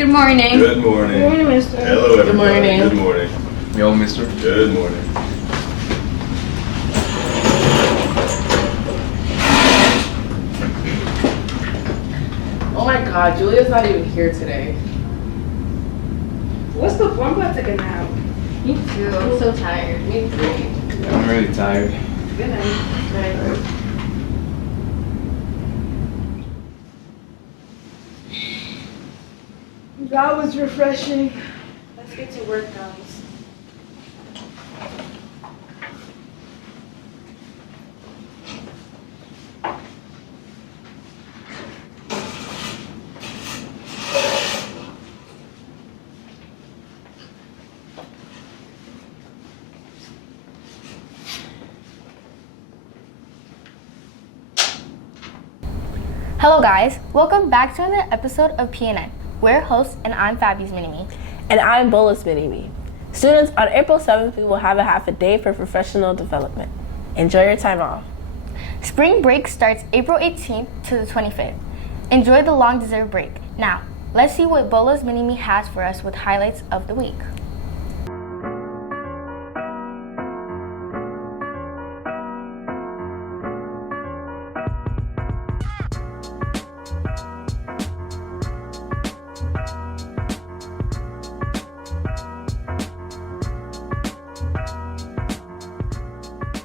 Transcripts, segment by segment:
Good morning. Good morning. Good morning, mister. Hello, everybody. Good morning. Good morning. Yo, mister. Good morning. Oh my god, Julia's not even here today. What's the fun about taking a nap? Me too. I'm so tired. Me too. I'm really tired. Good night. That was refreshing. Let's get to work, guys. Hello guys, welcome back to another episode of PNN. We're hosts and I'm Fabi's Mini-Me. And I'm Bolus Mini-Me. Students, on April 7th, we will have a half a day for professional development. Enjoy your time off. Spring break starts April 18th to the 25th. Enjoy the long deserved break. Now, let's see what Bola's Mini-Me has for us with highlights of the week.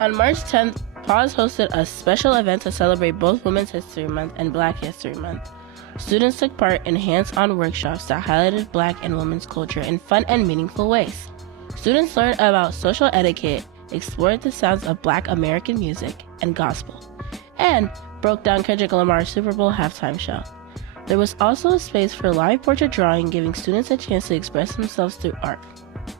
On March 10th, PAWS hosted a special event to celebrate both Women's History Month and Black History Month. Students took part in hands-on workshops that highlighted Black and women's culture in fun and meaningful ways. Students learned about social etiquette, explored the sounds of Black American music and gospel, and broke down Kendrick Lamar's Super Bowl halftime show. There was also a space for live portrait drawing, giving students a chance to express themselves through art.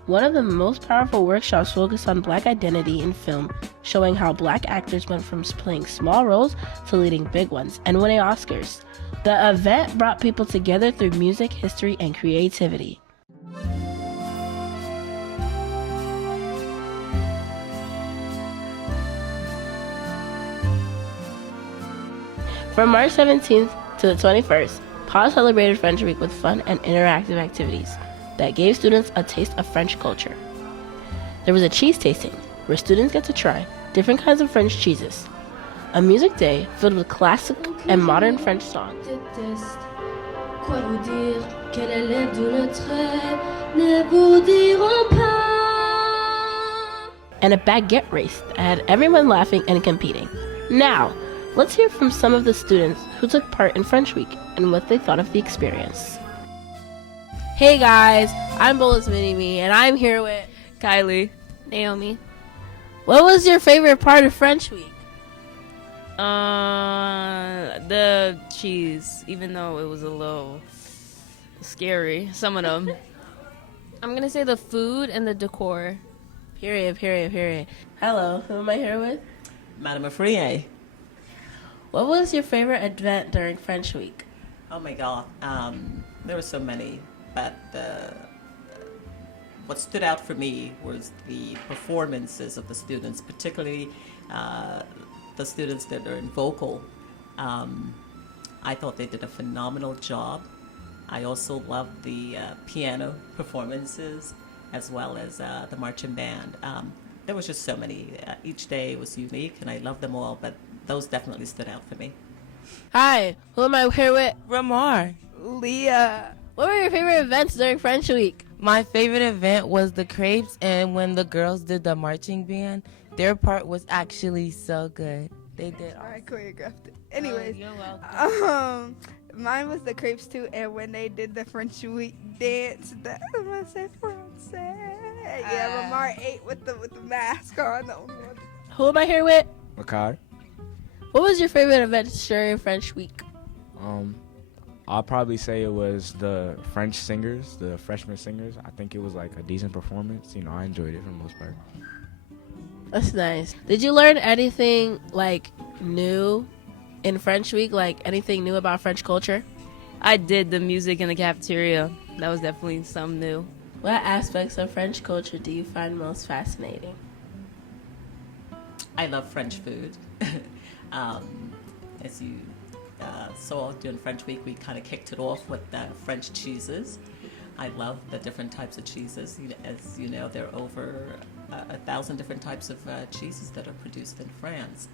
One of the most powerful workshops focused on Black identity in film, showing how Black actors went from playing small roles to leading big ones and winning Oscars. The event brought people together through music, history, and creativity. From March 17th to the 21st, PAWS celebrated French Week with fun and interactive activities that gave students a taste of French culture. There was a cheese tasting, where students get to try different kinds of French cheeses. A music day filled with classic and modern French songs. Quoi vous dire que les lèvres de notre ne vous diront pas. And a baguette race that had everyone laughing and competing. Now, let's hear from some of the students who took part in French Week and what they thought of the experience. Hey guys, I'm Bolus Mini-Me and I'm here with Kylie. Naomi. What was your favorite part of French Week? The cheese, even though it was a little scary, some of them. I'm gonna say the food and the decor. Period. Hello, who am I here with? Madame Afrier. What was your favorite event during French Week? Oh my God, there were so many, but what stood out for me was the performances of the students, particularly the students that are in vocal. I thought they did a phenomenal job. I also loved the piano performances as well as the marching band. There was just so many. Each day was unique and I loved them all, but those definitely stood out for me. Hi, who am I here with? Ramar. Leah. What were your favorite events during French Week? My favorite event was the crepes, and when the girls did the marching band, their part was actually so good. They did. I choreographed it. Anyways, you're welcome. Mine was the crepes too, and when they did the French Week dance, that was say Francais. Yeah, Lamar ate with the mask on. The only one. Who am I here with? Makai. What was your favorite event during French Week? I'll probably say it was the French singers, the freshman singers. I think it was like a decent performance. You know, I enjoyed it for the most part. That's nice. Did you learn anything like new in French Week? Like anything new about French culture? I did the music in the cafeteria. That was definitely something new. What aspects of French culture do you find most fascinating? I love French food. As you So during French Week, we kind of kicked it off with French cheeses. I love the different types of cheeses. As you know, there are over 1,000 different types of cheeses that are produced in France.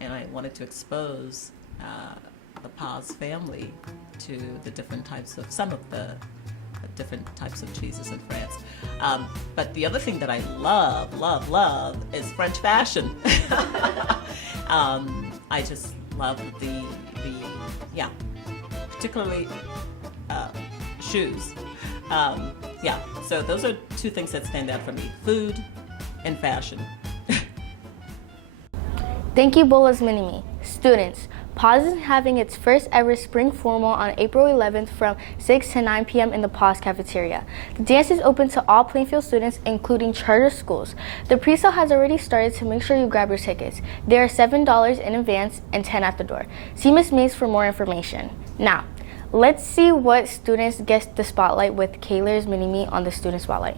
And I wanted to expose the Paz family to the different types of, some of the different types of cheeses in France. But the other thing that I love is French fashion. I just love the particularly shoes. So those are two things that stand out for me: food and fashion. Thank you, Bolas Mini-Me. Students, Paz is having its first ever spring formal on April 11th from 6 to 9 p.m. in the Paz cafeteria. The dance is open to all Plainfield students, including charter schools. The pre-sale has already started, so make sure you grab your tickets. They are $7 in advance and $10 at the door. See Ms. Mays for more information. Now, let's see what students get the spotlight with Kayla's Mini-Me on the Student Spotlight.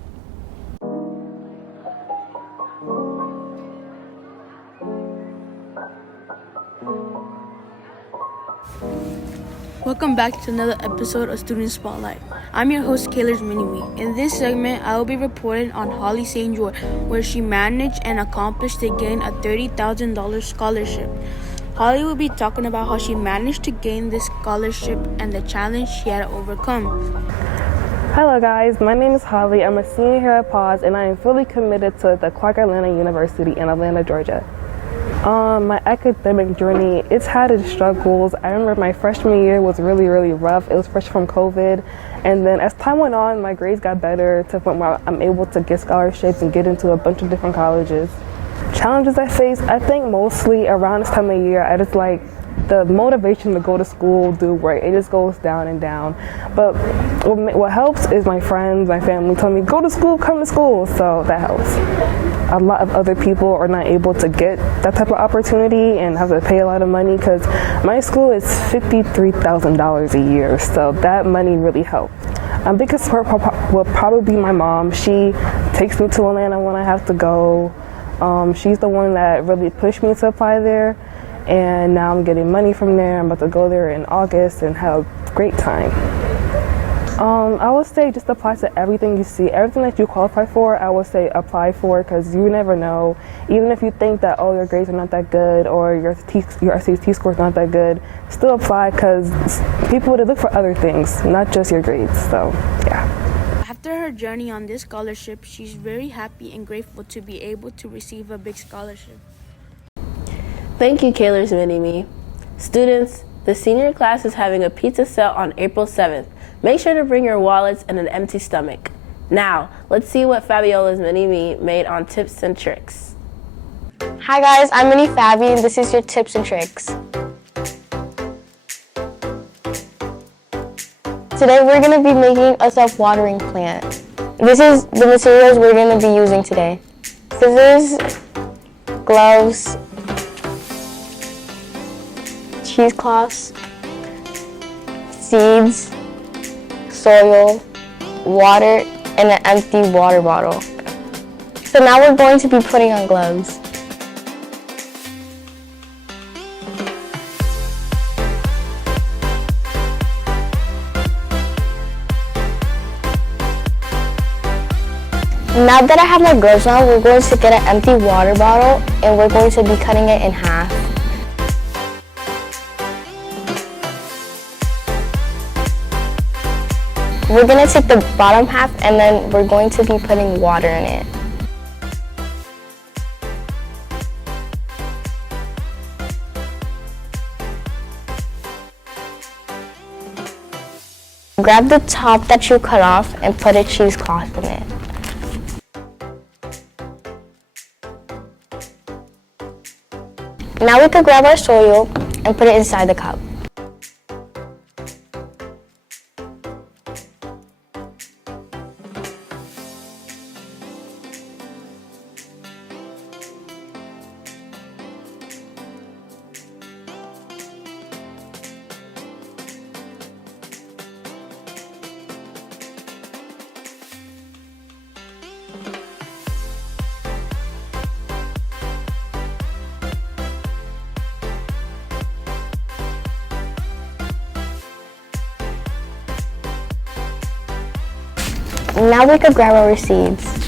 Welcome back to another episode of Student Spotlight. I'm your host, Kayla's Mini-Me. In this segment, I will be reporting on Holly St. George, where she managed and accomplished to gain a $30,000 scholarship. Holly will be talking about how she managed to gain this scholarship and the challenge she had to overcome. Hello guys, my name is Holly. I'm a senior here at Paz, and I am fully committed to the Clark Atlanta University in Atlanta, Georgia. My academic journey, it's had its struggles. I remember my freshman year was really rough. It was fresh from COVID. And then as time went on, my grades got better to the point where I'm able to get scholarships and get into a bunch of different colleges. Challenges I face, I think mostly around this time of year, I just like the motivation to go to school, do work, it just goes down and down. But what helps is my friends, my family tell me, go to school, come to school, so that helps. A lot of other people are not able to get that type of opportunity and have to pay a lot of money because my school is $53,000 a year, so that money really helped. Biggest support will probably be my mom. She takes me to Atlanta when I have to go. She's the one that really pushed me to apply there, and now I'm getting money from there. I'm about to go there in August and have a great time. I would say just apply to everything you see. Everything that you qualify for, I would say apply for, because you never know. Even if you think that, oh, your grades are not that good or your SAT score is not that good, still apply, because people would look for other things, not just your grades. So, yeah. After her journey on this scholarship, she's very happy and grateful to be able to receive a big scholarship. Thank you, Kayla's Mini-Me. Students, the senior class is having a pizza sale on April 7th. Make sure to bring your wallets and an empty stomach. Now, let's see what Fabiola's Mini-Me made on tips and tricks. Hi guys, I'm Mini Fabi, and this is your tips and tricks. Today we're going to be making a self-watering plant. This is the materials we're going to be using today: scissors, gloves, cheesecloths, seeds, soil, water, and an empty water bottle. So now we're going to be putting on gloves. Now that I have my gloves on, we're going to get an empty water bottle and we're going to be cutting it in half. We're going to take the bottom half and then we're going to be putting water in it. Grab the top that you cut off and put a cheesecloth in it. Now we could grab our soil and put it inside the cup. Now we could grab our receipts.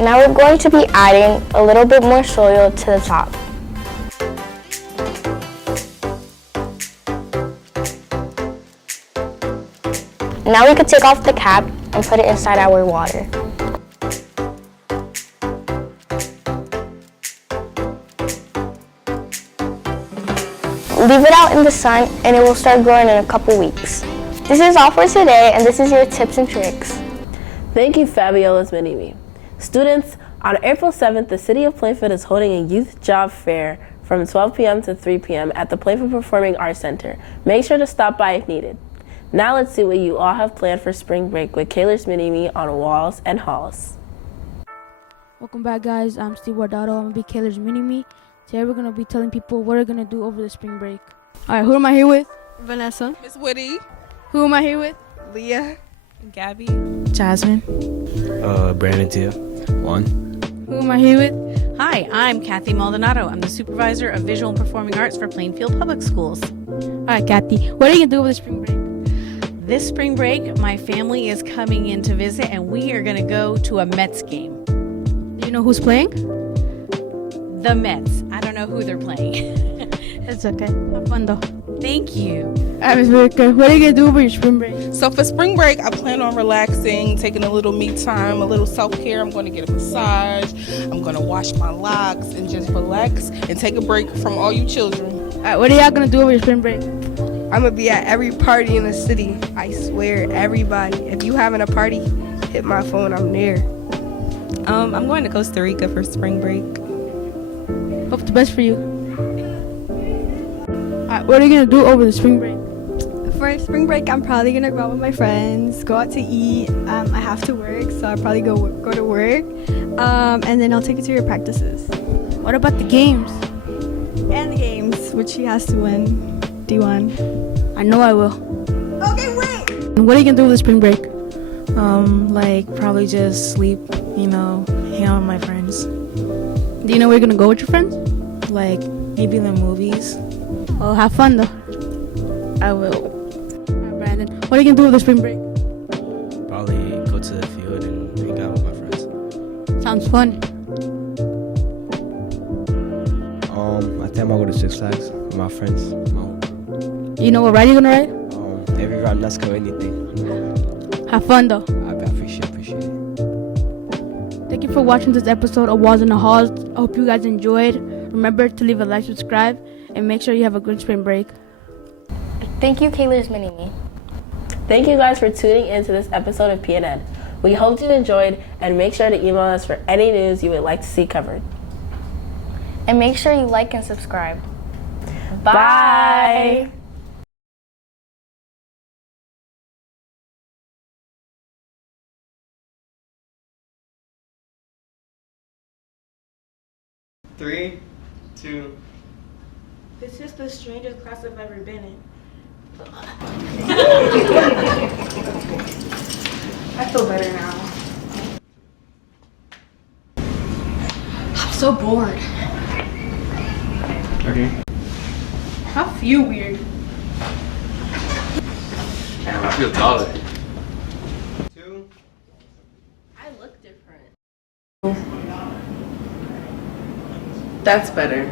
Now we're going to be adding a little bit more soil to the top. Now we could take off the cap and put it inside our water. Leave it out in the sun and it will start growing in a couple weeks. This is all for today, and this is your tips and tricks. Thank you, Fabiola's Mini-Me. Students, on April 7th, the City of Plainfield is holding a youth job fair from 12 p.m. to 3 p.m. at the Plainfield Performing Arts Center. Make sure to stop by if needed. Now let's see what you all have planned for spring break with Kayla's Mini-Me on Walls and Halls. Welcome back, guys. I'm Steve Guardado. I'm going to be Kayla's Mini-Me. Today we're going to be telling people what we're going to do over the spring break. All right, who am I here with? Vanessa. Miss Woody. Who am I here with? Leah. Gabby. Jasmine. Brandon Tia. Juan. Who am I here with? Hi, I'm Kathy Maldonado. I'm the supervisor of visual and performing arts for Plainfield Public Schools. All right, Kathy, what are you going to do over the spring break? This spring break, my family is coming in to visit, and we are going to go to a Mets game. Do you know who's playing? The Mets. I don't know who they're playing. It's okay. Have fun, though. Thank you. All right, Ms. Baker, what are you going to do over your spring break? So for spring break, I plan on relaxing, taking a little me time, a little self-care. I'm going to get a massage. I'm going to wash my locks and just relax and take a break from all you children. All right, what are y'all going to do over your spring break? I'm going to be at every party in the city. I swear, everybody. If you having a party, hit my phone. I'm there. I'm going to Costa Rica for spring break. Hope the best for you. All right, what are you going to do over the spring break? For spring break, I'm probably going to go out with my friends, go out to eat. I have to work, so I'll probably go to work. And then I'll take you to your practices. What about the games? And the games, which he has to win. D1. I know I will. Okay, wait! What are you going to do over the spring break? Like probably just sleep, hang out with my friends. Do you know where you're going to go with your friends? Like maybe the movies. Oh, have fun, though. I will. All right, Brandon, what are you going to do over the spring break? Probably go to the field and hang out with my friends. Sounds fun. I think I'm gonna go to Six Flags with my friends. My whole group. You know what ride you're going to ride? Every ride, let's go anything. Have fun, though. I appreciate it. Thank you for watching this episode of Walls in the Halls. I hope you guys enjoyed. Remember to leave a like, subscribe, and make sure you have a good spring break. Thank you, Kayla's Mini-Me. Thank you guys for tuning into this episode of PNN. We hope you enjoyed, and make sure to email us for any news you would like to see covered. And make sure you like and subscribe. Bye. Three, two. This is the strangest class I've ever been in. I feel better now. I'm so bored. Okay. I feel weird. Damn, I feel taller. I look different. That's better.